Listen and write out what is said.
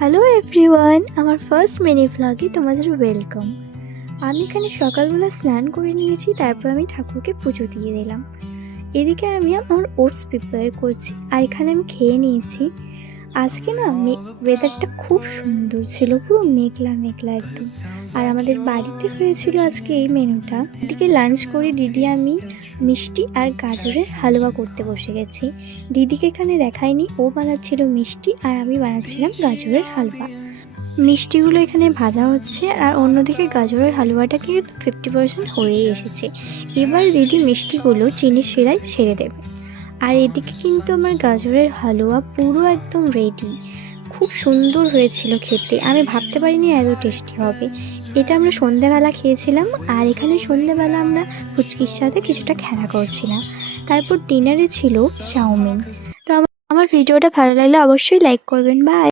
Hello everyone, আমার first mini ভ্লগে তোমাদের welcome. আমি এখানে সকালবেলা স্নান করে নিয়েছি, তারপর আমি ঠাকুরকে পুজো দিয়ে দিলাম। এদিকে আমি আমার ওটস প্রিপেয়ার করছি, আর এখানে আমি খেয়ে নিয়েছি। আজকে না ওয়েদারটা খুব সুন্দর ছিল, পুরো মেঘলা মেঘলা একদম। আর আমাদের বাড়িতে হয়েছিল আজকে এই মেনুটা। এদিকে লাঞ্চ করে দিদি আমি মিষ্টি আর গাজরের হালুয়া করতে বসে গেছি। দিদিকে এখানে দেখাইনি, ও বানাচ্ছিল মিষ্টি আর আমি বানাচ্ছিলাম গাজরের হালুয়া। মিষ্টিগুলো এখানে ভাজা হচ্ছে, আর অন্যদিকে গাজরের হালুয়াটা কিন্তু 50% হয়েই এসেছে। এবার দিদি মিষ্টিগুলো চিনির শিরায় ছেড়ে দেবে। আর এদিকে কিন্তু আমার গাজরের হালুয়া পুরো একদম রেডি। খুব সুন্দর হয়েছিল খেতে, আমি ভাবতে পারিনি এত টেস্টি হবে। এটা আমরা সন্ধ্যাবেলা খেয়েছিলাম, আর এখানে সন্ধ্যাবেলা আমরা ফুচকির সাথে কিছুটা খেলা করছিলাম। তারপর ডিনারে ছিল চাউমিন। তো আমার ভিডিওটা ভালো লাগলে অবশ্যই লাইক করবেন। বাই।